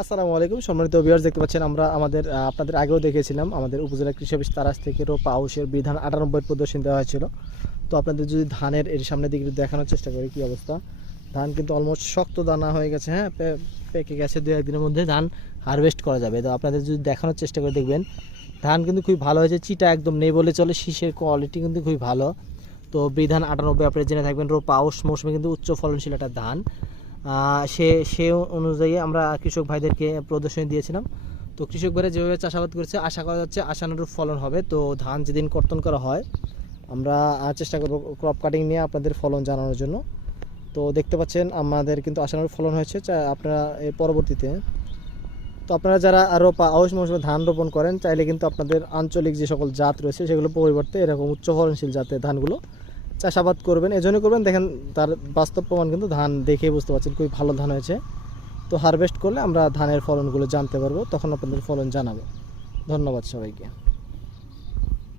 আসসালামু আলাইকুম। সম্মানিত ভিউয়ার্স দেখতে পাচ্ছেন আমরা আমাদের আপনাদের আগেও দেখেছিলাম, আমাদের উপজেলা কৃষি অফিস তারাস থেকে রোপা আউশের বিধান আটানব্বই প্রদর্শন দেওয়া হয়েছিল। তো আপনাদের যদি ধানের এর সামনে দিকে দেখানোর চেষ্টা করি কি অবস্থা। ধান কিন্তু অলমোস্ট শক্ত দানা হয়ে গেছে হ্যাঁ পেকে গেছে দু একদিনের মধ্যে ধান হারভেস্ট করা যাবে। তো আপনাদের যদি দেখানোর চেষ্টা করে দেখবেন, ধান কিন্তু খুবই ভালো হয়েছে, চিটা একদম নেই বলে চলে, শীষের কোয়ালিটি কিন্তু খুবই ভালো। তো বিধান আটানব্বই, আপনারা জেনে থাকবেন, রোপা আউশ মৌসুমে কিন্তু উচ্চ ফলনশীল একটা ধান। সে সে অনুযায়ী আমরা কৃষক ভাইদেরকে প্রদর্শনী দিয়েছিলাম। তো কৃষক ভাইরা যেভাবে চাষাবাদ করেছে, আশা করা যাচ্ছে আশানুরূপ ফলন হবে। তো ধান যেদিন কর্তন করা হয়, আমরা চেষ্টা করব ক্রপ কাটিং নিয়ে আপনাদের ফলন জানানোর জন্য। তো দেখতে পাচ্ছেন, আমাদের কিন্তু আশানুরূপ ফলন হয়েছে। আপনারা এর পরবর্তীতে, তো আপনারা যারা আরও আউশ মৌসুমে ধান রোপণ করেন, চাইলে কিন্তু আপনাদের আঞ্চলিক যে সকল জাত রয়েছে, সেগুলো পরিবর্তে এরকম উচ্চ ফলনশীল জাতের ধানগুলো চাষাবাদ করবেন এজন্য করবেন। দেখেন তার বাস্তব প্রমাণ কিন্তু ধান দেখে বুঝতে পারছেন খুবই ভালো ধান হয়েছে। তো হারভেস্ট করলে আমরা ধানের ফলনগুলো জানতে পারব, তখন আপনাদের ফলন জানাব। ধন্যবাদ সবাইকে।